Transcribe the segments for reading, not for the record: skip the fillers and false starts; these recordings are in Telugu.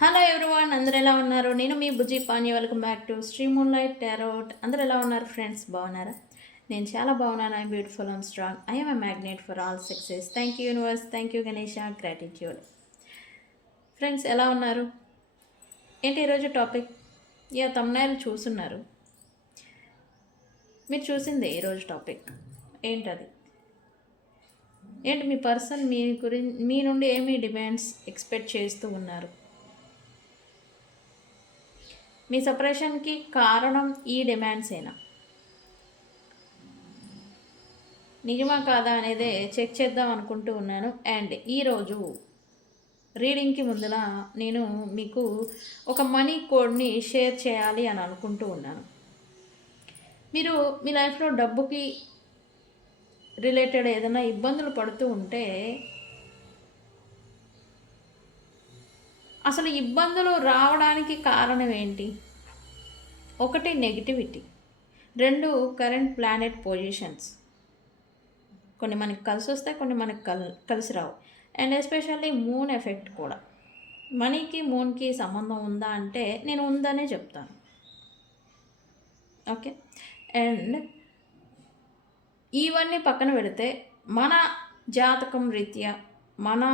హలో ఎవ్రీవన్, అందరు ఎలా ఉన్నారు? నేను మీ Bujji Pani. Welcome back to Sri moonlight tarot. అందరు ఎలా ఉన్నారు ఫ్రెండ్స్? బాగున్నారా? నేను చాలా బాగున్నాను. I'm beautiful, I'm strong, I'm a magnet for all success. Thank you universe, thank you Ganesha, gratitude. Friends ఎలా ఉన్నారు? ఏంటి ఈరోజు టాపిక్? తమ్నైల్ చూస్తున్నారు, మీరు చూసిందే ఈరోజు టాపిక్. ఏంటది? ఏంటి మీ పర్సన్ మీ నుండి ఏమి డిమాండ్స్ ఎక్స్పెక్ట్ చేస్తూ ఉన్నారు? మీ సపరేషన్కి కారణం ఈ డిమాండ్సేనా? నిజమా కాదా అనేదే చెక్ చేద్దాం అనుకుంటూ ఉన్నాను. అండ్ ఈరోజు రీడింగ్కి ముందర నేను మీకు ఒక మనీ కోడ్ని షేర్ చేయాలి అని అనుకుంటూ ఉన్నాను. మీరు మీ లైఫ్లో డబ్బుకి రిలేటెడ్ ఏదైనా ఇబ్బందులు పడుతూ ఉంటే, అసలు ఇబ్బందులు రావడానికి కారణం ఏంటి? ఒకటి నెగిటివిటీ, రెండు కరెంట్ ప్లానెట్ పొజిషన్స్. కొన్ని మనకి కలిసి వస్తాయి, కొన్ని మనకి కలిసి రావు. అండ్ ఎస్పెషల్లీ మూన్ ఎఫెక్ట్ కూడా. మనీకి మూన్కి సంబంధం ఉందా అంటే నేను ఉందనే చెప్తాను. ఓకే. అండ్ ఇవన్నీ పక్కన పెడితే మన జాతకం రీత్యా మన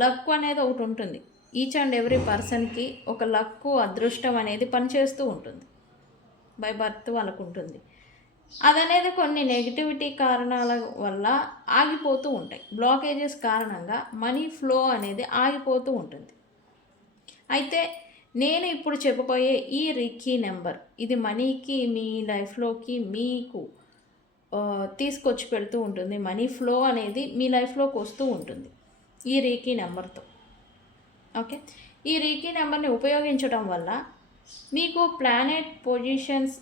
లక్ అనేది ఒకటి ఉంటుంది. ఈచ్ అండ్ ఎవ్రీ పర్సన్కి ఒక లక్కు, అదృష్టం అనేది పనిచేస్తూ ఉంటుంది. బై బర్త్ వాళ్ళకు ఉంటుంది. అదనేది కొన్ని నెగిటివిటీ కారణాల వల్ల ఆగిపోతూ ఉంటాయి. బ్లాకేజెస్ కారణంగా మనీ ఫ్లో అనేది ఆగిపోతూ ఉంటుంది. అయితే నేను ఇప్పుడు చెప్పబోయే ఈ రీకీ నెంబర్, ఇది మనీకి, మీ లైఫ్లోకి మీకు తీసుకొచ్చి పెడుతూ ఉంటుంది. మనీ ఫ్లో అనేది మీ లైఫ్లోకి వస్తూ ఉంటుంది ఈ రీకీ నెంబర్తో. ఓకే. ఈ రీకీ నెంబర్ని ఉపయోగించడం వల్ల మీకు ప్లానెట్ పొజిషన్స్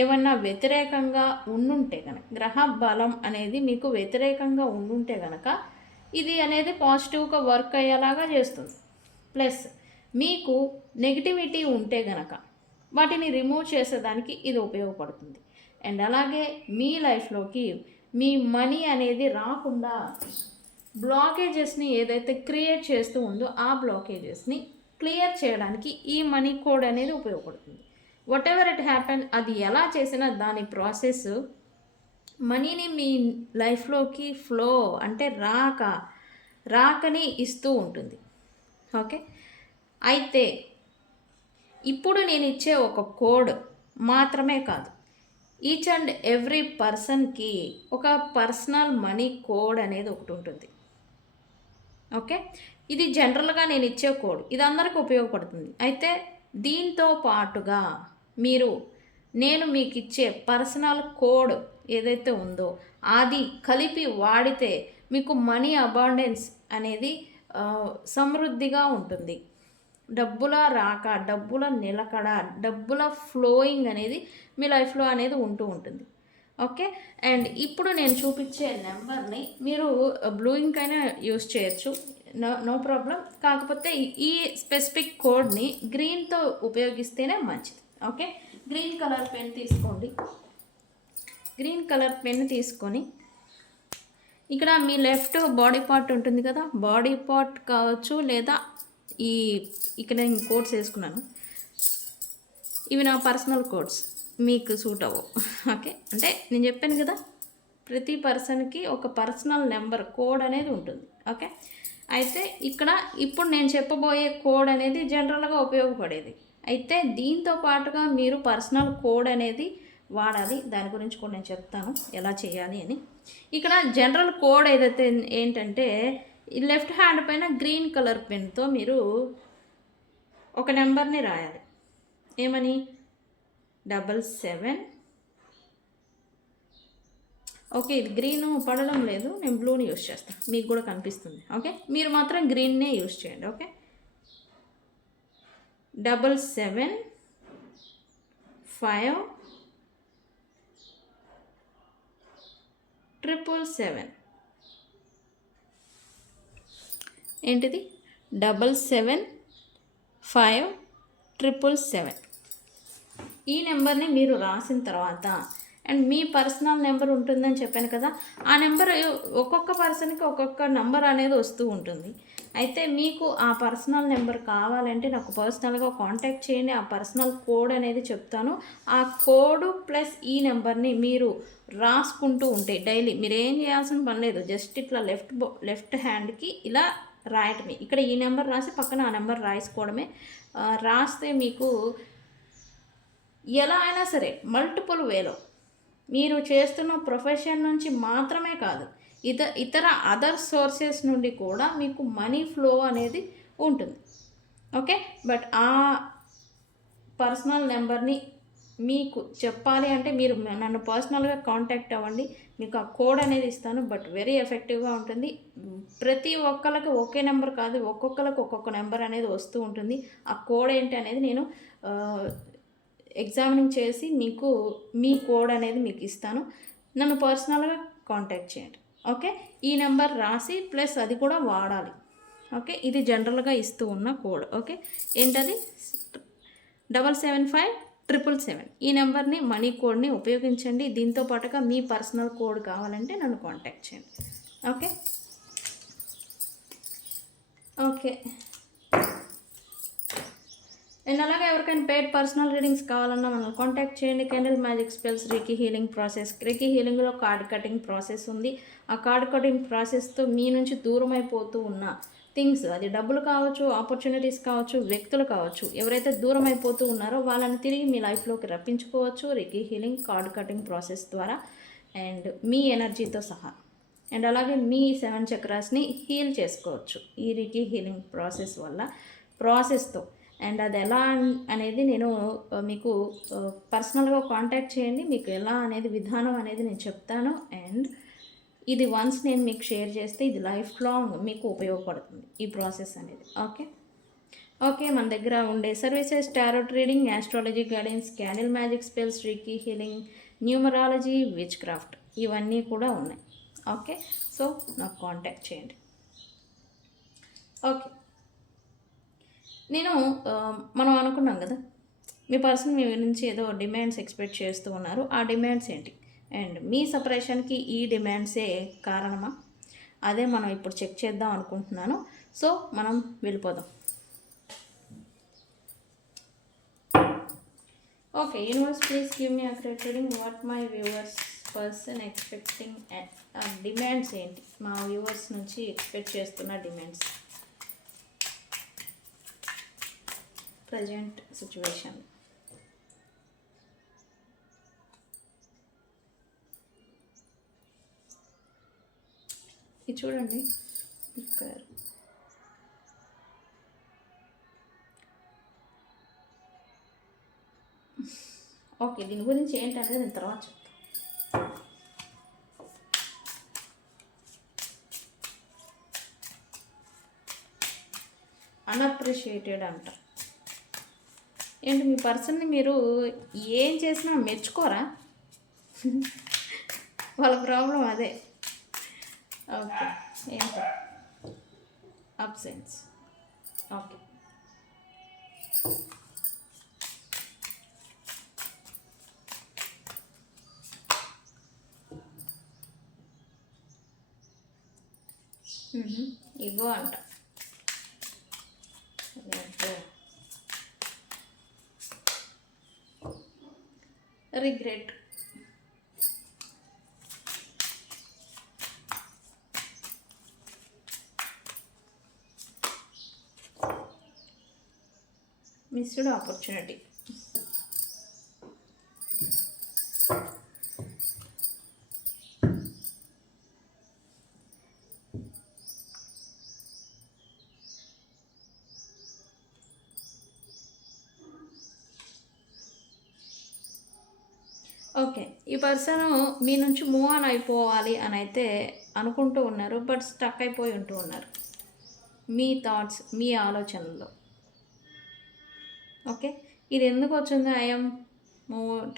ఏమన్నా వ్యతిరేకంగా ఉండుంటే కనుక, గ్రహ బలం అనేది మీకు వ్యతిరేకంగా ఉండుంటే కనుక ఇది అనేది పాజిటివ్గా వర్క్ అయ్యేలాగా చేస్తుంది. ప్లస్ మీకు నెగిటివిటీ ఉంటే కనుక వాటిని రిమూవ్ చేసేదానికి ఇది ఉపయోగపడుతుంది. అండ్ అలాగే మీ లైఫ్లోకి మీ మనీ అనేది రాకుండా బ్లాకేజెస్ని ఏదైతే క్రియేట్ చేస్తూ ఉందో ఆ బ్లాకేజెస్ని క్లియర్ చేయడానికి ఈ మనీ కోడ్ అనేది ఉపయోగపడుతుంది. వాట్ ఎవర్ ఇట్ హ్యాపెన్, అది ఎలా చేసినా దాని ప్రాసెస్ మనీని మీ లైఫ్లోకి ఫ్లో అంటే రాకని ఇస్తూ ఉంటుంది. ఓకే. అయితే ఇప్పుడు నేను ఇచ్చే ఒక కోడ్ మాత్రమే కాదు, ఈచ్ అండ్ ఎవ్రీ పర్సన్కి ఒక పర్సనల్ మనీ కోడ్ అనేది ఒకటి ఉంటుంది. ఓకే. ఇది జనరల్గా నేను ఇచ్చే కోడ్, ఇది అందరికీ ఉపయోగపడుతుంది. అయితే దీంతో పాటుగా నేను మీకు ఇచ్చే పర్సనల్ కోడ్ ఏదైతే ఉందో అది కలిపి వాడితే మీకు మనీ అబాండెన్స్ అనేది సమృద్ధిగా ఉంటుంది. డబ్బుల రాక, డబ్బుల నిలకడ, డబ్బుల ఫ్లోయింగ్ అనేది మీ లైఫ్లో అనేది ఉంటూ ఉంటుంది. ఓకే. అండ్ ఇప్పుడు నేను చూపించే నెంబర్ని మీరు బ్లూ ఇంక్ అయినా యూస్ చేయొచ్చు, నో ప్రాబ్లం. కాకపోతే ఈ స్పెసిఫిక్ కోడ్ని గ్రీన్తో ఉపయోగిస్తేనే మంచిది. ఓకే. గ్రీన్ కలర్ పెన్ తీసుకోండి. గ్రీన్ కలర్ పెన్ తీసుకొని ఇక్కడ మీ లెఫ్ట్ బాడీ పార్ట్ ఉంటుంది కదా, బాడీ పార్ట్ కావచ్చు, లేదా ఇక్కడ నేను కోడ్స్ వేసుకున్నాను, ఇవి నా పర్సనల్ కోడ్స్, మీకు సూట్ అవ్వవు. ఓకే. అంటే నేను చెప్పాను కదా, ప్రతి పర్సన్కి ఒక పర్సనల్ నెంబర్ కోడ్ అనేది ఉంటుంది. ఓకే. అయితే ఇప్పుడు నేను చెప్పబోయే కోడ్ అనేది జనరల్గా ఉపయోగపడేది. అయితే దీంతో పాటుగా మీరు పర్సనల్ కోడ్ అనేది వాడాలి. దాని గురించి కూడా నేను చెప్తాను ఎలా చేయాలి అని. ఇక్కడ జనరల్ కోడ్ ఏదైతే ఏంటంటే, ఈ లెఫ్ట్ హ్యాండ్ పైన గ్రీన్ కలర్ పెన్తో మీరు ఒక నెంబర్ని రాయాలి. ఏమని? 77. ఓకే. ఇది గ్రీన్ పడడం లేదు, నేను బ్లూని యూస్ చేస్తాను, మీకు కూడా కనిపిస్తుంది. ఓకే. మీరు మాత్రం గ్రీన్నే యూస్ చేయండి. ఓకే. 77 5 777. ఏంటిది? 77 5 777. ఈ నెంబర్ని మీరు రాసిన తర్వాత, అండ్ మీ పర్సనల్ నెంబర్ ఉంటుందని చెప్పాను కదా, ఆ నెంబర్ ఒక్కొక్క పర్సన్కి ఒక్కొక్క నెంబర్ అనేది వస్తూ ఉంటుంది. అయితే మీకు ఆ పర్సనల్ నెంబర్ కావాలంటే నాకు పర్సనల్గా కాంటాక్ట్ చేయండి. ఆ పర్సనల్ కోడ్ అనేది చెప్తాను. ఆ కోడ్ ప్లస్ ఈ నెంబర్ని మీరు రాసుకుంటూ ఉంటే డైలీ మీరు ఏం చేయాల్సిన పని లేదు. జస్ట్ ఇట్లా లెఫ్ట్ హ్యాండ్కి ఇలా రాయటమే. ఇక్కడ ఈ నెంబర్ రాసి పక్కన ఆ నెంబర్ రాసుకోవడమే. రాస్తే మీకు ఎలా అయినా సరే మల్టిపుల్ వేలో మీరు చేస్తున్న ప్రొఫెషన్ నుంచి మాత్రమే కాదు, ఇతర అదర్ సోర్సెస్ నుండి కూడా మీకు మనీ ఫ్లో అనేది ఉంటుంది. ఓకే, బట్ ఆ పర్సనల్ నెంబర్ని మీకు చెప్పాలి అంటే మీరు నన్ను పర్సనల్గా కాంటాక్ట్ అవ్వండి. మీకు ఆ కోడ్ అనేది ఇస్తాను. బట్ వెరీ ఎఫెక్టివ్గా ఉంటుంది. ప్రతి ఒక్కరికి ఒకే నెంబర్ కాదు, ఒక్కొక్కరికి ఒక్కొక్క నెంబర్ అనేది వస్తూ ఉంటుంది. ఆ కోడ్ ఏంటి అనేది నేను ఎగ్జామినింగ్ చేసి మీకు మీ కోడ్ అనేది మీకు ఇస్తాను. నన్ను పర్సనల్గా కాంటాక్ట్ చేయండి. ఓకే, ఈ నెంబర్ రాసి ప్లస్ అది కూడా వాడాలి. ఓకే, ఇది జనరల్గా ఇస్తూ ఉన్న కోడ్. ఓకే, ఏంటది 77577. ఈ నెంబర్ని మనీ కోడ్ని ఉపయోగించండి. దీంతో పాటుగా మీ పర్సనల్ కోడ్ కావాలంటే నన్ను కాంటాక్ట్ చేయండి. ఓకే ఓకే అండ్ అలాగే ఎవరికైనా పెయిడ్ పర్సనల్ రీడింగ్స్ కావాలన్నా మనం కాంటాక్ట్ చేయండి. Candle magic spells reiki healing process. Reiki హీలింగ్లో కార్డ్ కటింగ్ ప్రాసెస్ ఉంది. ఆ కార్డ్ కటింగ్ ప్రాసెస్తో మీ నుంచి దూరం అయిపోతూ ఉన్న థింగ్స్, అది డబ్బులు కావచ్చు, ఆపర్చునిటీస్ కావచ్చు, వ్యక్తులు కావచ్చు, ఎవరైతే దూరం అయిపోతూ ఉన్నారో వాళ్ళని తిరిగి మీ లైఫ్లోకి రప్పించుకోవచ్చు reiki healing card cutting process ద్వారా అండ్ మీ ఎనర్జీతో సహా. అండ్ అలాగే మీ 7 చక్రాస్ని హీల్ చేసుకోవచ్చు ఈ రీకీ హీలింగ్ ప్రాసెస్తో. అండ్ అది ఎలా అనేది నేను మీకు పర్సనల్గా కాంటాక్ట్ చేయండి. మీకు ఎలా అనేది విధానం అనేది నేను చెప్తాను. అండ్ ఇది వన్స్ నేను మీకు షేర్ చేస్తే ఇది లైఫ్ లాంగ్ మీకు ఉపయోగపడుతుంది ఈ ప్రాసెస్ అనేది. ఓకే, మన దగ్గర ఉండే services tarot reading, astrology guidance, candle magic spells, reiki healing, numerology, which craft, ఇవన్నీ కూడా ఉన్నాయి. ఓకే, సో నాకు కాంటాక్ట్ చేయండి. ఓకే, నేను మనం అనుకున్నాం కదా, మీ పర్సన్ మీ నుంచి ఏదో డిమాండ్స్ ఎక్స్పెక్ట్ చేస్తూ ఉన్నారు. ఆ డిమాండ్స్ ఏంటి అండ్ మీ సపరేషన్కి ఈ డిమాండ్సే కారణమా, అదే మనం ఇప్పుడు చెక్ చేద్దాం అనుకుంటున్నాను. సో మనం వెళ్ళిపోదాం. Okay, universe please give me accurate reading. What my viewers person expecting, demands ఏంటి, మా వ్యూవర్స్ నుంచి ఎక్స్పెక్ట్ చేస్తున్న డిమాండ్స్, ప్రజెంట్ సిచ్యువేషన్. ఇది చూడండి ఇక్కడ. ఓకే, దీని గురించి ఏంటనేది నేను తర్వాత చెప్తాను. అన్అప్రిషియేటెడ్ అంట. ఏంటి మీ పర్సన్ని మీరు ఏం చేసినా మెచ్చుకోరా? వాళ్ళ ప్రాబ్లం అదే. ఓకే, ఏంటి అబ్సెన్స్. ఓకే, ఇగో అంట. రిగ్రెట్. Missed opportunity. ఓకే, ఈ పర్సన్ మీ నుంచి మూవ్ ఆన్ అయిపోవాలి అని అయితే అనుకుంటూ ఉన్నారు, బట్ స్టక్ అయిపోయి ఉంటూ ఉన్నారు మీ థాట్స్, మీ ఆలోచనల్లో. ఓకే, ఇది ఎందుకు వచ్చింది? ఐఎమ్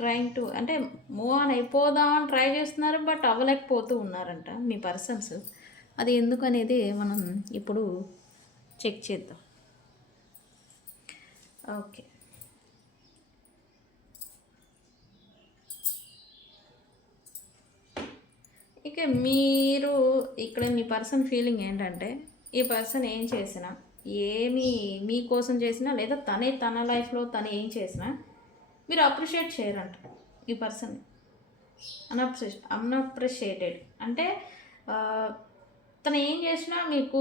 ట్రయింగ్ టు, అంటే మూవ్ ఆన్ అయిపోదామని ట్రై చేస్తున్నారు, బట్ అవ్వలేకపోతూ ఉన్నారంట మీ పర్సన్స్. అది ఎందుకు అనేది మనం ఇప్పుడు చెక్ చేద్దాం. ఓకే, ఇక మీరు ఇక్కడ మీ పర్సన్ ఫీలింగ్ ఏంటంటే ఈ పర్సన్ ఏం చేసినా, ఏమి మీకోసం చేసినా, లేదా తన లైఫ్లో తను ఏం చేసినా మీరు అప్రిషియేట్ చేయరంట ఈ పర్సన్. అన్అప్రిషియేటెడ్ అంటే ఆ, తను ఏం చేసినా మీకు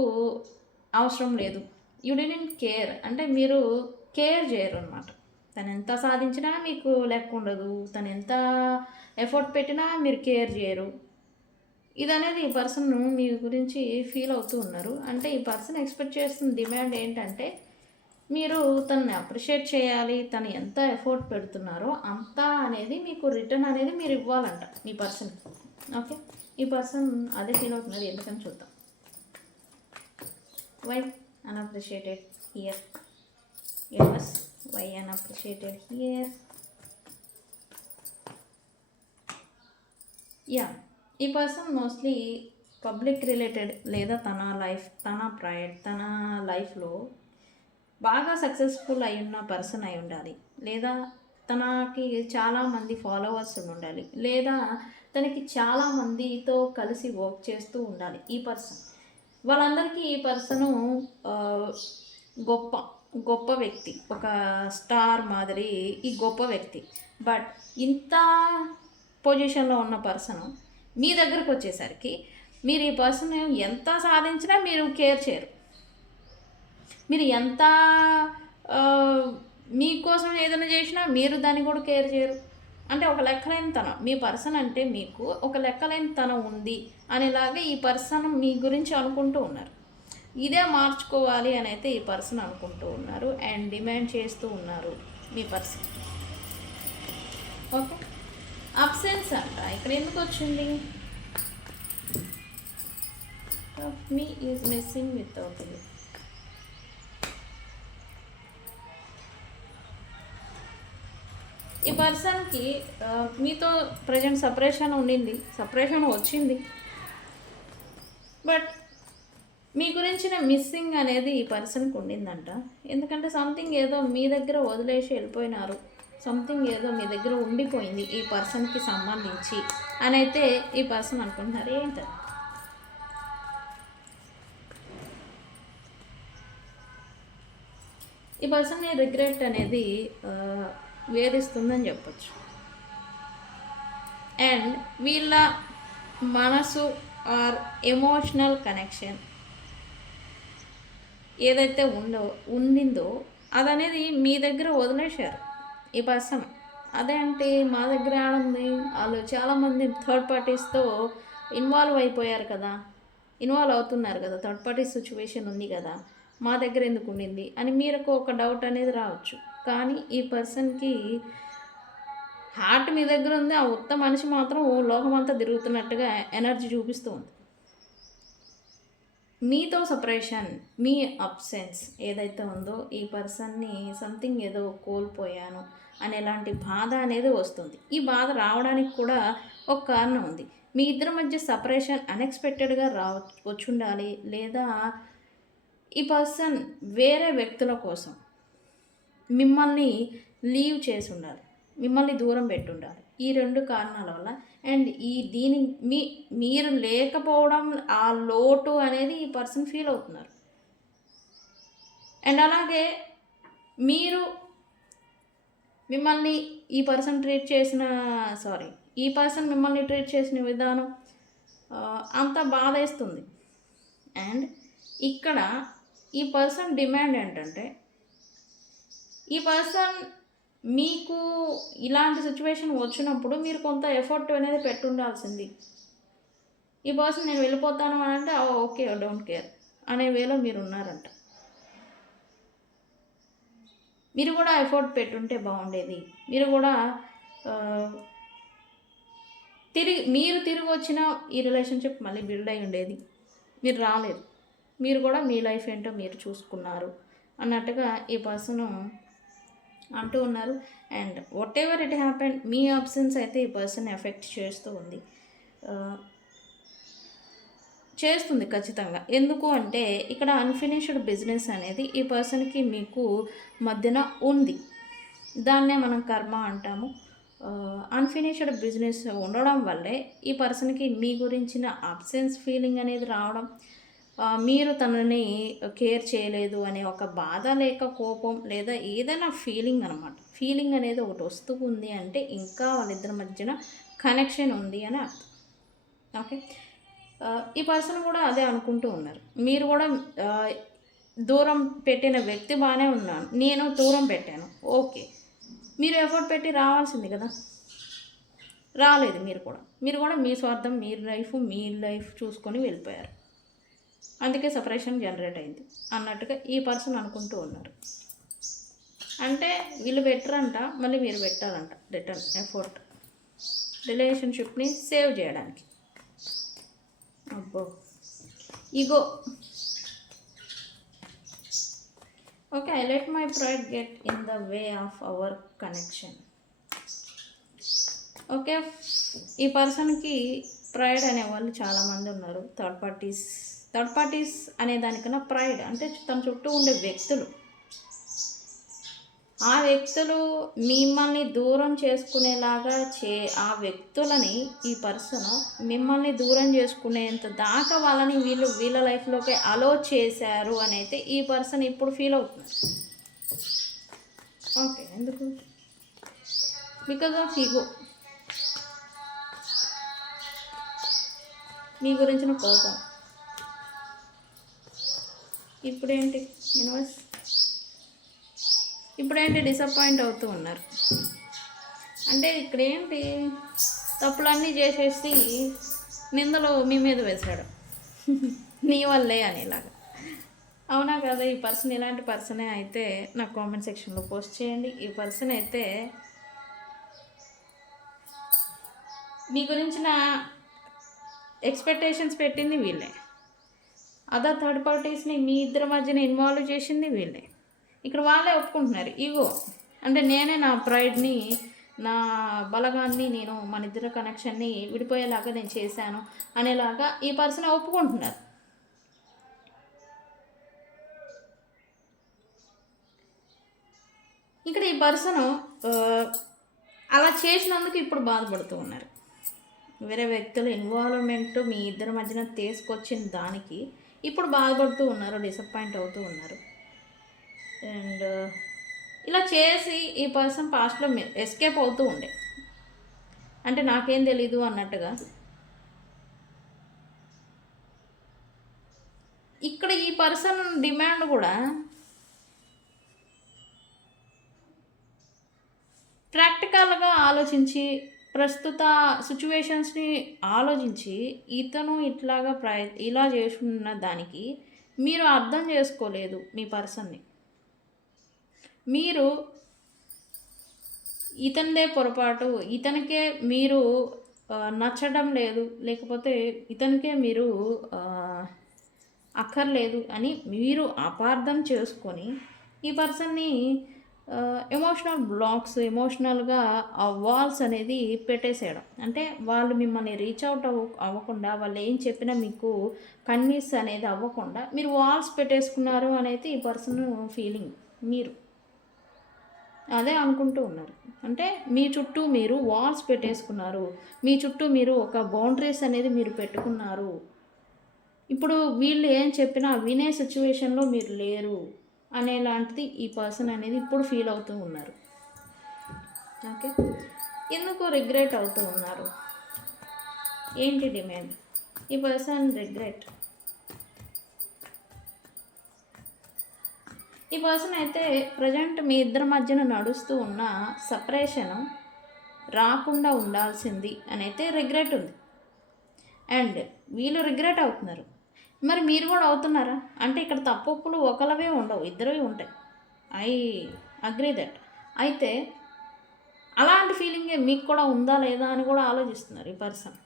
అవసరం లేదు. యూ డిడెంట్ కేర్ అంటే మీరు కేర్ చేయరు అనమాట. తను ఎంత సాధించినా మీకు లెక్క ఉండదు, తను ఎంత ఎఫర్ట్ పెట్టినా మీరు కేర్ చేయరు. ఇది అనేది ఈ పర్సన్ మీ గురించి ఫీల్ అవుతూ ఉన్నారు. అంటే ఈ పర్సన్ ఎక్స్పెక్ట్ చేస్తున్న డిమాండ్ ఏంటంటే మీరు తనని అప్రిషియేట్ చేయాలి, తను ఎంత ఎఫర్ట్ పెడుతున్నారో అంత అనేది మీకు రిటర్న్ అనేది మీరు ఇవ్వాలంట మీ పర్సన్కి. ఓకే, ఈ పర్సన్ అదే ఫీల్ అవుతున్నారు. ఎందుకని చూద్దాం. Why unappreciated here? Yes, why unappreciated here? Yeah, ఈ పర్సన్ మోస్ట్లీ పబ్లిక్ రిలేటెడ్ లేదా తన ప్రైడ్, తన లైఫ్లో బాగా సక్సెస్ఫుల్ అయి ఉన్న పర్సన్ అయి ఉండాలి, లేదా తనకి చాలామంది ఫాలోవర్స్ ఉండాలి, లేదా తనకి చాలామందితో కలిసి వర్క్ చేస్తూ ఉండాలి ఈ పర్సన్. వాళ్ళందరికీ ఈ పర్సను గొప్ప గొప్ప వ్యక్తి, ఒక స్టార్ మాదిరి ఈ గొప్ప వ్యక్తి. బట్ ఇంత పొజిషన్లో ఉన్న పర్సన్ మీ దగ్గరకు వచ్చేసరికి మీరు ఈ పర్సన్ ఎంత సాధించినా మీరు కేర్ చేయరు. మీరు ఎంత మీకోసం ఏదైనా చేసినా మీరు దాన్ని కూడా కేర్ చేయరు. అంటే ఒక లెక్కలేని తనం మీ పర్సన్ అంటే మీకు ఒక లెక్కలేని తనం ఉంది అనేలాగా ఈ పర్సన్ మీ గురించి అనుకుంటూ ఉన్నారు. ఇదే మార్చుకోవాలి అని అయితే ఈ పర్సన్ అనుకుంటూ ఉన్నారు అండ్ డిమాండ్ చేస్తూ ఉన్నారు మీ పర్సన్. ఓకే, అబ్సెన్స్ అంట ఇక్కడ ఎందుకు వచ్చింది? Me is missing without you. ఈ పర్సన్కి మీతో ప్రజెంట్ సపరేషన్ ఉండింది, సపరేషన్ వచ్చింది. బట్ మీ గురించిన మిస్సింగ్ అనేది ఈ పర్సన్కి ఉండిందంట. ఎందుకంటే సంథింగ్ ఏదో మీ దగ్గర వదిలేసి వెళ్ళిపోయినారు, సంథింగ్ ఏదో మీ దగ్గర ఉండిపోయింది ఈ పర్సన్కి సంబంధించి అని అయితే ఈ పర్సన్ అనుకుంటున్నారు. ఏంటది? ఈ పర్సన్ని రిగ్రెట్ అనేది వేధిస్తుందని చెప్పచ్చు. అండ్ వీళ్ళ మనసు ఆర్ ఎమోషనల్ కనెక్షన్ ఏదైతే ఉండిందో అదనేది మీ దగ్గర వదిలేశారు ఈ పర్సన్. అదే అంటే మా దగ్గర ఉంది, వాళ్ళు చాలామంది థర్డ్ పార్టీస్తో ఇన్వాల్వ్ అయిపోయారు కదా, ఇన్వాల్వ్ అవుతున్నారు కదా, థర్డ్ పార్టీ సిచ్యువేషన్ ఉంది కదా, మా దగ్గర ఎందుకు ఉండింది అని మీకు ఒక డౌట్ అనేది రావచ్చు. కానీ ఈ పర్సన్కి హార్ట్ మీ దగ్గర ఉంది, ఆ ఉత్త మనిషి మాత్రం లోకమంతా తిరుగుతున్నట్టుగా ఎనర్జీ చూపిస్తూ ఉంది. మీతో సపరేషన్, మీ అబ్సెన్స్ ఏదైతే ఉందో ఈ పర్సన్ని సంథింగ్ ఏదో కోల్పోయాను అనేలాంటి బాధ అనేది వస్తుంది. ఈ బాధ రావడానికి కూడా ఒక కారణం ఉంది. మీ ఇద్దరి మధ్య సపరేషన్ అన్ఎక్స్పెక్టెడ్గా వచ్చుండాలి, లేదా ఈ పర్సన్ వేరే వ్యక్తుల కోసం మిమ్మల్ని లీవ్ చేసి ఉండాలి, మిమ్మల్ని దూరం పెట్టుండాలి. ఈ రెండు కారణాల వల్ల అండ్ మీరు లేకపోవడం ఆ లోటు అనేది ఈ పర్సన్ ఫీల్ అవుతున్నారు. అండ్ అలాగే మిమ్మల్ని ఈ పర్సన్ మిమ్మల్ని ట్రీట్ చేసిన విధానం అంత బాధేస్తుంది. అండ్ ఇక్కడ ఈ పర్సన్ డిమాండ్ ఏంటంటే ఈ పర్సన్ మీకు ఇలాంటి సిచ్యువేషన్ వచ్చినప్పుడు మీరు కొంత ఎఫర్ట్ అనేది పెట్టుండాల్సింది. ఈ పర్సన్ నేను వెళ్ళిపోతాను అని అంటే ఓకే డోంట్ కేర్ అనే వేలో మీరు ఉన్నారంట. మీరు కూడా ఎఫర్ట్ పెట్టుంటే బాగుండేది, మీరు కూడా తిరిగి వచ్చిన ఈ రిలేషన్షిప్ మళ్ళీ బిల్డ్ అయి ఉండేది. మీరు రాలేదు, మీరు కూడా మీ లైఫ్ ఏంటో మీరు చూసుకున్నారు అన్నట్టుగా ఈ పర్సన్ అంటూ ఉన్నారు. And what ever it happen, me absence అయితే ఈ పర్సన్ ఎఫెక్ట్ చేస్తుంది ఖచ్చితంగా. ఎందుకు అంటే ఇక్కడ అన్ఫినిష్డ్ బిజినెస్ అనేది ఈ పర్సన్కి మీకు మధ్యన ఉంది. దాన్నే మనం కర్మ అంటాము. అన్ఫినిష్డ్ బిజినెస్ ఉండడం వల్లే ఈ పర్సన్కి మీ గురించిన అబ్సెన్స్ ఫీలింగ్ అనేది రావడం, మీరు తనని కేర్ చేయలేదు అనే ఒక బాధ లేక కోపం లేదా ఏదైనా ఫీలింగ్ అనమాట. ఫీలింగ్ అనేది ఒకటి వస్తూ ఉంది అంటే ఇంకా వాళ్ళిద్దరి మధ్యన కనెక్షన్ ఉంది అని అర్థం. ఓకే. ఈ పర్సన్ కూడా అదే అనుకుంటూ ఉన్నారు. మీరు కూడా దూరం పెట్టిన వ్యక్తి బాగానే ఉన్నాను, నేను దూరం పెట్టాను, ఓకే. మీరు ఎఫర్ట్ పెట్టి రావాల్సింది కదా, రాలేదు. మీరు కూడా మీ స్వార్థం, మీ లైఫ్ చూసుకొని వెళ్ళిపోయారు. అందుకే సపరేషన్ జనరేట్ అయింది అన్నట్టుగా ఈ పర్సన్ అనుకుంటూ ఉన్నారు. అంటే వీళ్ళు పెట్టరంట, మళ్ళీ మీరు పెట్టారంట రిటర్న్ ఎఫర్ట్ రిలేషన్షిప్ని సేవ్ చేయడానికి. అబ్బో, ego. Okay, I let my pride get in the way of our connection. Okay, ఈ పర్సన్కి ప్రైడ్ అనేవాళ్ళు చాలామంది ఉన్నారు. థర్డ్ పార్టీస్ అనే దానికన్నా ప్రైడ్ అంటే తన చుట్టూ ఉండే వ్యక్తులు. ఆ వ్యక్తులు మిమ్మల్ని దూరం చేసుకునేలాగా ఆ వ్యక్తులని ఈ పర్సన్ మిమ్మల్ని దూరం చేసుకునేంత దాకా వాళ్ళని వీళ్ళ లైఫ్లోకి అలో చేశారు అని అయితే ఈ పర్సన్ ఇప్పుడు ఫీల్ అవుతున్నారు. ఓకే, ఎందుకు? Because of ego. మీ గురించిన కోపం. ఇప్పుడేంటి యూనివర్స్, ఇప్పుడేంటి డిసప్పాయింట్ అవుతూ ఉన్నారు అంటే ఇక్కడేంటి తప్పులన్నీ చేసేసి నిందలు మీ మీద వేశాడు నీ వల్లే అనేలాగా. అవునా కదా? ఈ పర్సన్ ఇలాంటి పర్సనే అయితే నాకు కామెంట్ సెక్షన్లో పోస్ట్ చేయండి. ఈ పర్సన్ అయితే మీ గురించిన ఎక్స్పెక్టేషన్స్ పెట్టింది వీళ్ళే. అదర్ థర్డ్ పార్టీస్ని మీ ఇద్దరి మధ్యన ఇన్వాల్వ్ చేసింది వీళ్ళే. ఇక్కడ వాళ్ళే ఒప్పుకుంటున్నారు. ఈగో అంటే నేనే నా ప్రైడ్ని, నా బలగాన్ని, నేను మన ఇద్దరు కనెక్షన్ని విడిపోయేలాగా నేను చేశాను అనేలాగా ఈ పర్సన్ ఒప్పుకుంటున్నారు. ఇక్కడ ఈ పర్సన్ అలా చేసినందుకు ఇప్పుడు బాధపడుతూ ఉన్నారు. వేరే వ్యక్తుల ఇన్వాల్వ్మెంట్ మీ ఇద్దరి మధ్యన తీసుకొచ్చిన దానికి ఇప్పుడు బాధపడుతూ ఉన్నారు, డిసప్పాయింట్ అవుతూ ఉన్నారు. అండ్ ఇలా చేసి ఈ పర్సన్ పాస్ట్లో ఎస్కేప్ అవుతూ ఉండే, అంటే నాకేం తెలీదు అన్నట్టుగా. ఇక్కడ ఈ పర్సన్ డిమాండ్ కూడా ప్రాక్టికల్గా ఆలోచించి ప్రస్తుత సిచ్యువేషన్స్ని ఆలోచించి ఇతను ఇలా చేసుకున్న దానికి మీరు అర్థం చేసుకోలేదు మీ పర్సన్ని. మీరు ఇతనిదే పొరపాటు, ఇతనికే మీరు నచ్చడం లేదు, లేకపోతే ఇతనికే మీరు అక్కర్లేదు అని మీరు అపార్థం చేసుకొని ఈ పర్సన్ని ఎమోషనల్ బ్లాక్స్, ఎమోషనల్గా ఆ వాల్స్ అనేది పెట్టేసేయడం. అంటే వాళ్ళు మిమ్మల్ని రీచ్ అవుట్ అవ్వకుండా, వాళ్ళు ఏం చెప్పినా మీకు కన్విన్స్ అనేది అవ్వకుండా మీరు వాల్స్ పెట్టేసుకున్నారు అనేది ఈ పర్సన్ ఫీలింగ్. మీరు అదే అనుకుంటూ ఉన్నారు. అంటే మీ చుట్టూ మీరు వాల్స్ పెట్టేసుకున్నారు, మీ చుట్టూ మీరు ఒక బౌండరీస్ అనేది మీరు పెట్టుకున్నారు. ఇప్పుడు వీళ్ళు ఏం చెప్పినా వినే సిచ్యువేషన్లో మీరు లేరు అనేలాంటిది ఈ పర్సన్ అనేది ఇప్పుడు ఫీల్ అవుతూ ఉన్నారు. ఓకే, ఎందుకు రిగ్రెట్ అవుతూ ఉన్నారు? ఏంటి డిమాండ్? ఈ పర్సన్ రిగ్రెట్. ఈ పర్సన్ అయితే ప్రజెంట్ మీ ఇద్దరి మధ్యన నడుస్తూ ఉన్న సపరేషన్ రాకుండా ఉండాల్సింది అని అయితే రిగ్రెట్ ఉంది. అండ్ వీళ్ళు రిగ్రెట్ అవుతున్నారు. మరి మీరు కూడా అవుతున్నారా? అంటే ఇక్కడ తప్పులు ఒకలవే ఉండవు, ఇద్దరివి ఉంటాయి. I agree that. అయితే అలాంటి ఫీలింగే మీకు కూడా ఉందా లేదా అని కూడా ఆలోచిస్తున్నారు ఈ పర్సన్.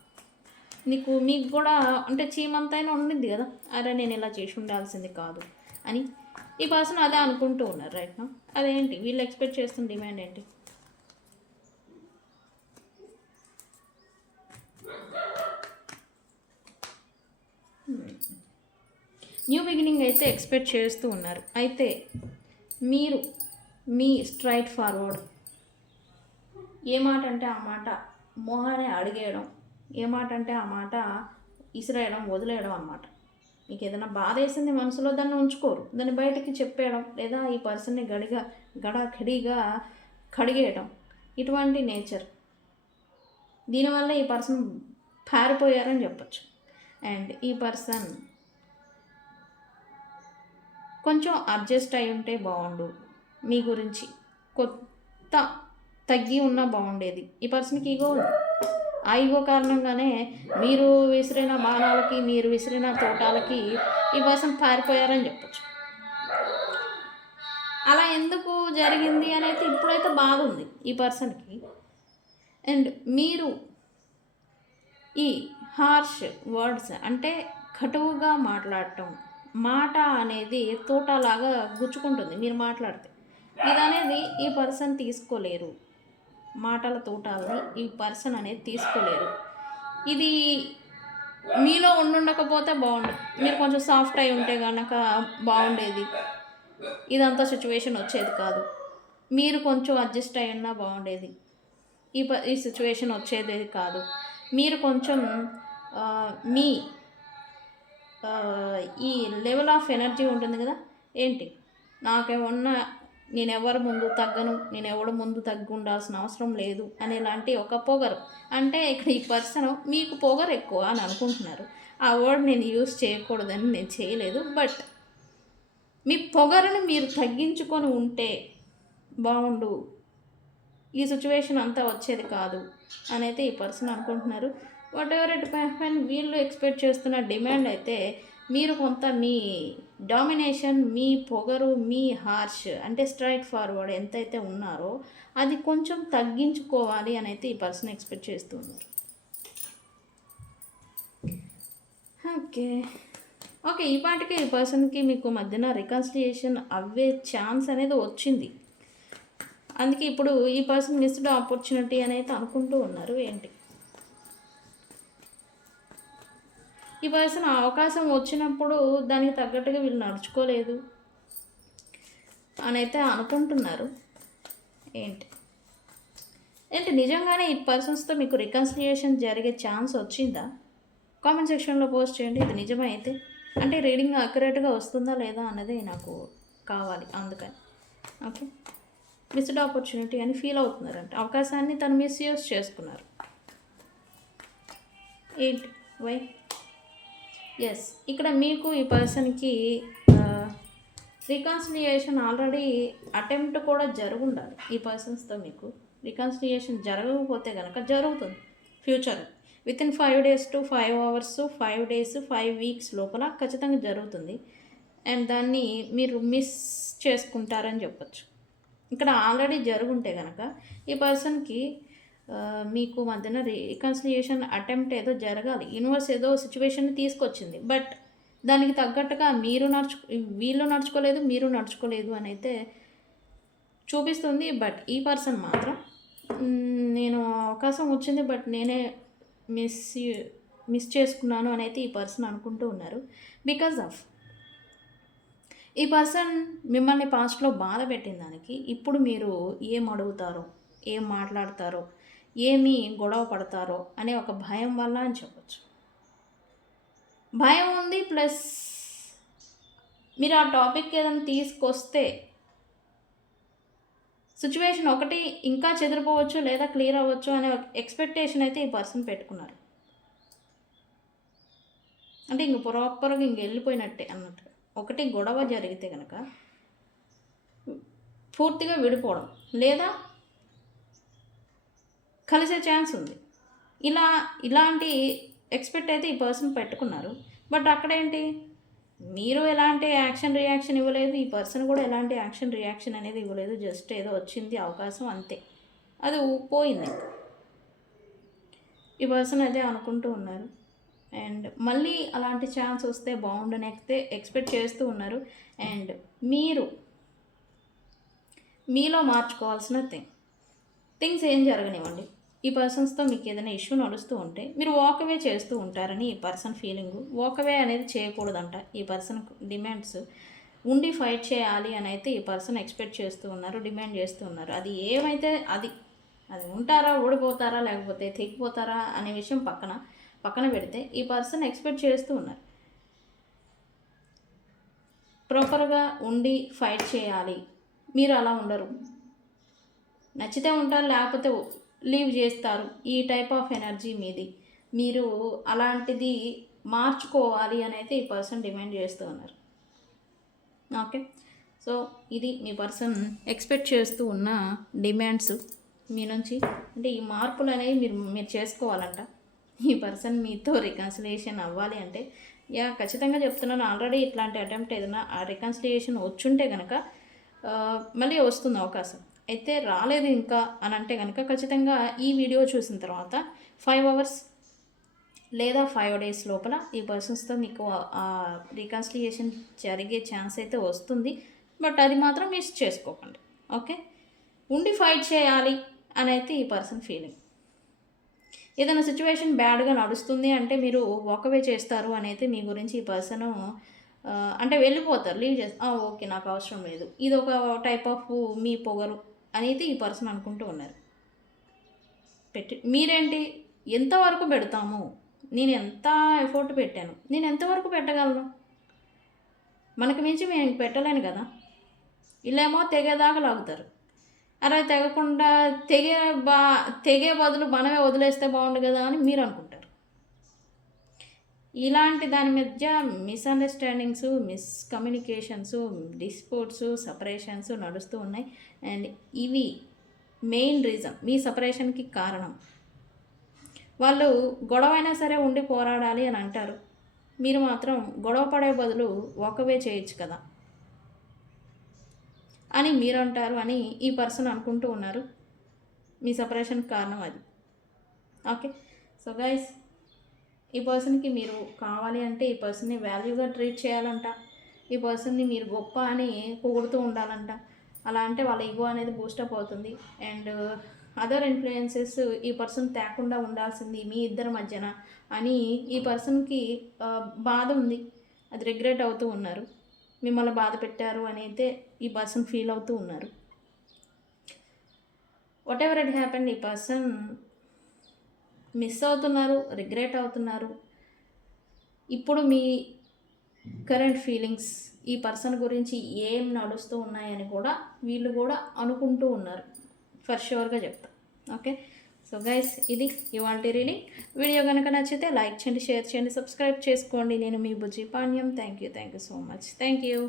మీకు కూడా అంటే చీమంతైనా ఉండింది కదా, అరే నేను ఇలా చేసి ఉండాల్సింది కాదు అని ఈ పర్సన్ అదే అనుకుంటూ ఉన్నారు రైట్ నా. అదేంటి వీళ్ళు ఎక్స్పెక్ట్ చేస్తున్న డిమాండ్ ఏంటి? న్యూ బిగినింగ్ అయితే ఎక్స్పెక్ట్ చేస్తూ ఉన్నారు. అయితే మీరు మీ స్ట్రైట్ ఫార్వర్డ్, ఏ మాట అంటే ఆ మాట మొహాన్ని అడిగేయడం, ఏ మాట అంటే ఆ మాట ఇసిరేయడం, వదిలేయడం అన్నమాట. మీకు ఏదైనా బాధ వేసింది మనసులో, దాన్ని ఉంచుకోరు, దాన్ని బయటికి చెప్పేయడం లేదా ఈ పర్సన్ని గడాఖడిగా కడిగేయడం, ఇటువంటి నేచర్. దీనివల్ల ఈ పర్సన్ పారిపోయారని చెప్పచ్చు. అండ్ ఈ పర్సన్ కొంచెం అడ్జస్ట్ అయి ఉంటే బాగుండు, మీ గురించి కొత్త తగ్గి ఉన్నా బాగుండేది. ఈ పర్సన్కి ఈగో ఉంది. ఆ ఈగో కారణంగానే మీరు విసిరిన బాణాలకి, మీరు విసిరిన తోటాలకి ఈ పర్సన్ పారిపోయారని చెప్పచ్చు. అలా ఎందుకు జరిగింది అనేది ఇప్పుడైతే బాధ ఉంది ఈ పర్సన్కి. అండ్ మీరు ఈ హార్ష్ వర్డ్స్ అంటే కటువుగా మాట్లాడటం, మాట అనేది తోటలాగా గుచ్చుకుంటుంది మీరు మాట్లాడితే, ఇదనేది ఈ పర్సన్ తీసుకోలేరు. మాటల తోటాలని ఈ పర్సన్ అనేది తీసుకోలేరు. ఇది మీలో ఉండుండకపోతే బాగుండదు. మీరు కొంచెం సాఫ్ట్ అయి ఉంటే కనుక బాగుండేది, ఇదంతా సిచ్యువేషన్ వచ్చేది కాదు. మీరు కొంచెం అడ్జస్ట్ అయి ఉన్నా బాగుండేది, ఈ సిచ్యువేషన్ వచ్చేది కాదు. మీరు కొంచెం మీ ఈ లెవెల్ ఆఫ్ ఎనర్జీ ఉంటుంది కదా, ఏంటి నాకేమన్నా నేను ఎవరి ముందు తగ్గను, నేను ఎవరి ముందు తగ్గి ఉండాల్సిన అవసరం లేదు అనేలాంటి ఒక పొగరు. అంటే ఇక్కడ ఈ పర్సన్ మీకు పొగరు ఎక్కువ అని అనుకుంటున్నారు. ఆ వర్డ్ నేను యూజ్ చేయకూడదని నేను చేయలేదు, బట్ మీ పొగరుని మీరు తగ్గించుకొని ఉంటే బాగుండు, ఈ సిచ్యువేషన్ అంతా వచ్చేది కాదు అనైతే ఈ పర్సన్ అనుకుంటున్నారు. వాట్ ఎవర్ ఇట్ హ్యాపెన్, వీళ్ళు ఎక్స్పెక్ట్ చేస్తున్న డిమాండ్ అయితే మీరు కొంత మీ డామినేషన్, మీ పొగరు, మీ హార్ష్ అంటే స్ట్రైట్ ఫార్వర్డ్ ఎంతైతే ఉన్నారో అది కొంచెం తగ్గించుకోవాలి అని అయితే ఈ పర్సన్ ఎక్స్పెక్ట్ చేస్తున్నారు. ఓకే ఈ పాటికి ఈ పర్సన్కి మీకు మధ్యన రికన్సిలియేషన్ అవ్వే ఛాన్స్ అనేది వచ్చింది. అందుకే ఇప్పుడు ఈ పర్సన్ మిస్డ్ ఆపర్చునిటీ అనేది అనుకుంటూ ఉన్నారు. ఏంటి ఈ పర్సన్ అవకాశం వచ్చినప్పుడు దానికి తగ్గట్టుగా వీళ్ళు నడుచుకోలేదు అని అయితే అనుకుంటున్నారు. ఏంటి నిజంగానే ఈ పర్సన్స్తో మీకు రికన్సిలియేషన్ జరిగే ఛాన్స్ వచ్చిందా? కామెంట్ సెక్షన్లో పోస్ట్ చేయండి. ఇది నిజమైతే అంటే రీడింగ్ అక్యురేట్గా వస్తుందా లేదా అన్నది నాకు కావాలి. అందుకని ఓకే మిస్డ్ ఆపర్చునిటీ అని ఫీల్ అవుతున్నారంట. అవకాశాన్ని తను మిస్యూజ్ చేసుకున్నారు. ఏంటి వై? ఎస్ ఇక్కడ మీకు ఈ పర్సన్కి రికన్సిలియేషన్ ఆల్రెడీ అటెంప్ట్ కూడా జరుగుండాలి. ఈ పర్సన్స్తో మీకు రికన్సిలియేషన్ జరగకపోతే కనుక జరుగుతుంది future within 5 days to 5 hours, 5 days, 5 weeks లోపల ఖచ్చితంగా జరుగుతుంది. అండ్ దాన్ని మీరు మిస్ చేసుకుంటారని చెప్పచ్చు. ఇక్కడ ఆల్రెడీ జరుగుంటే కనుక ఈ పర్సన్కి మీకు మధ్యన రికన్సిలియేషన్ అటెంప్ట్ ఏదో జరగాలి. యూనివర్స్ ఏదో సిచ్యువేషన్ తీసుకొచ్చింది, బట్ దానికి తగ్గట్టుగా వీళ్ళు నడుచుకోలేదు, మీరు నడుచుకోలేదు అని అయితే చూపిస్తుంది. బట్ ఈ పర్సన్ మాత్రం నేను అవకాశం వచ్చింది బట్ నేనే మిస్ చేసుకున్నాను అని అయితే ఈ పర్సన్ అనుకుంటూ ఉన్నారు. బికాజ్ ఆఫ్ ఈ పర్సన్ మిమ్మల్ని పాస్ట్లో బాధ పెట్టిన దానికి ఇప్పుడు మీరు ఏం అడుగుతారో, ఏం మాట్లాడతారో, ఏమి గొడవ పడతారో అనే ఒక భయం వల్ల అని చెప్పచ్చు. భయం ఉంది, ప్లస్ మీరు ఆ టాపిక్ ఏదైనా తీసుకొస్తే సిచ్యువేషన్ ఒకటి ఇంకా చెదిరిపోవచ్చు లేదా క్లియర్ అవ్వచ్చు అనే ఎక్స్పెక్టేషన్ అయితే ఈ పర్సన్ పెట్టుకున్నారు. అంటే ఇంక ప్రాపర్గా ఇంక వెళ్ళిపోయినట్టే అన్నట్టుగా. ఒకటి గొడవ జరిగితే కనుక పూర్తిగా విడిపోవడం లేదా కలిసే ఛాన్స్ ఉంది. ఇలాంటి ఎక్స్పెక్ట్ అయితే ఈ పర్సన్ పెట్టుకున్నారు. బట్ అక్కడేంటి మీరు ఎలాంటి రియాక్షన్ ఇవ్వలేదు, ఈ పర్సన్ కూడా ఎలాంటి రియాక్షన్ అనేది ఇవ్వలేదు. జస్ట్ ఏదో వచ్చింది అవకాశం అంతే, అది పోయింది. ఈ పర్సన్ అదే అనుకుంటూ ఉన్నారు. అండ్ మళ్ళీ అలాంటి ఛాన్స్ వస్తే బాగుండని అయితే ఎక్స్పెక్ట్ చేస్తూ ఉన్నారు. అండ్ మీలో మార్చుకోవాల్సిన థింగ్స్ ఏం జరగనివ్వండి. ఈ పర్సన్స్తో మీకు ఏదైనా ఇష్యూ నడుస్తూ ఉంటే మీరు వాకవే చేస్తూ ఉంటారని ఈ పర్సన్ ఫీలింగు. వాకవే అనేది చేయకూడదంట. ఈ పర్సన్ డిమాండ్స్ ఉండి ఫైట్ చేయాలి అని అయితే ఈ పర్సన్ ఎక్స్పెక్ట్ చేస్తూ ఉన్నారు, డిమాండ్ చేస్తూ ఉన్నారు. అది ఏమైతే అది ఉంటారా, ఓడిపోతారా, లేకపోతే తెగిపోతారా అనే విషయం పక్కన పెడితే ఈ పర్సన్ ఎక్స్పెక్ట్ చేస్తూ ఉన్నారు. ప్రాపర్గా ఉండి ఫైట్ చేయాలి. మీరు అలా ఉండరు. నచ్చితే ఉంటారు, లేకపోతే లీవ్ చేస్తారు. ఈ టైప్ ఆఫ్ ఎనర్జీ మీది. మీరు అలాంటిది మార్చుకోవాలి అని అయితే ఈ పర్సన్ డిమాండ్ చేస్తూ ఉన్నారు. ఓకే, సో ఇది మీ పర్సన్ ఎక్స్పెక్ట్ చేస్తూ ఉన్న డిమాండ్స్ మీ నుంచి. అంటే ఈ మార్పులు అనేవి మీరు చేసుకోవాలంట. ఈ పర్సన్ మీతో రికన్సిలియేషన్ అవ్వాలి అంటే ఖచ్చితంగా చెప్తున్నాను. ఆల్రెడీ ఇట్లాంటి అటెంప్ట్ ఏదైనా ఆ రికన్సిలియేషన్ వచ్చుంటే కనుక మళ్ళీ వస్తుంది అవకాశం. అయితే రాలేదు ఇంకా అని అంటే కనుక ఖచ్చితంగా ఈ వీడియో చూసిన తర్వాత 5 hours లేదా 5 days లోపల ఈ పర్సన్స్తో మీకు రికన్సిలియేషన్ జరిగే ఛాన్స్ అయితే వస్తుంది. బట్ అది మాత్రం మిస్ చేసుకోకండి. ఓకే, ఉండి ఫైట్ చేయాలి అని అయితే ఈ పర్సన్ ఫీలింగ్. ఏదైనా సిచ్యువేషన్ బ్యాడ్గా నడుస్తుంది అంటే మీరు వాకవే చేస్తారు అని అయితే మీ గురించి ఈ పర్సను అంటే వెళ్ళిపోతారు, లీవ్ చేస్తారు. ఓకే, నాకు అవసరం లేదు, ఇది ఒక టైప్ ఆఫ్ మీ పొగరు అని అయితే ఈ పర్సన్ అనుకుంటూ ఉన్నారు. మీరేంటి ఎంతవరకు పెడతాము, నేను ఎంత ఎఫర్ట్ పెట్టాను, నేను ఎంతవరకు పెట్టగలను, మనకు మించి మేము పెట్టలేను కదా. ఇల్లేమో తెగేదాకా లాగుతారు. అలా తెగకుండా తెగే బదులు మనమే వదిలేస్తే బాగుండు కదా అని మీరు అనుకుంటారు. ఇలాంటి దాని మధ్య మిస్అండర్స్టాండింగ్స్, మిస్కమ్యూనికేషన్స్, డిస్ప్యూట్స్, సపరేషన్స్ నడుస్తూ ఉన్నాయి. అండ్ ఇవి మెయిన్ రీజన్ మీ సపరేషన్కి కారణం. వాళ్ళు గొడవ అయినా సరే ఉండి పోరాడాలి అని అంటారు. మీరు మాత్రం గొడవ పడే బదులు ఒకవే చేయొచ్చు కదా అని మీరు అంటారు అని ఈ పర్సన్ అనుకుంటూ ఉన్నారు. మీ సపరేషన్కి కారణం అది. ఓకే, సో గైస్, ఈ పర్సన్కి మీరు కావాలి అంటే ఈ పర్సన్ని వాల్యూగా ట్రీట్ చేయాలంట. ఈ పర్సన్ని మీరు గొప్ప అని పొగుడుతూ ఉండాలంట. అలా అంటే వాళ్ళ ఈగో అనేది బూస్టప్ అవుతుంది. అండ్ అదర్ ఇన్ఫ్లుయెన్సెస్ ఈ పర్సన్ తేకుండా ఉండాల్సింది మీ ఇద్దరి మధ్యన అని ఈ పర్సన్కి బాధ ఉంది. అది రిగ్రెట్ అవుతూ ఉన్నారు. మిమ్మల్ని బాధ పెట్టారు అని అయితే ఈ పర్సన్ ఫీల్ అవుతూ ఉన్నారు. వాట్ ఎవర్ ఇట్ హ్యాపెండ్, ఈ పర్సన్ మిస్ అవుతున్నారు, రిగ్రెట్ అవుతున్నారు. ఇప్పుడు మీ కరెంట్ ఫీలింగ్స్ ఈ పర్సన్ గురించి ఏం నడుస్తూ ఉన్నాయని కూడా వీళ్ళు కూడా అనుకుంటూ ఉన్నారు. ఫర్ ష్యూర్గా చెప్తా. ఓకే, సో గైస్, ఇది ఇవాల్టి రీడింగ్. వీడియో కనుక నచ్చితే లైక్ చేయండి, షేర్ చేయండి, సబ్స్క్రైబ్ చేసుకోండి. నేను మీ Bujji Panyam. Thank you so much. Thank you.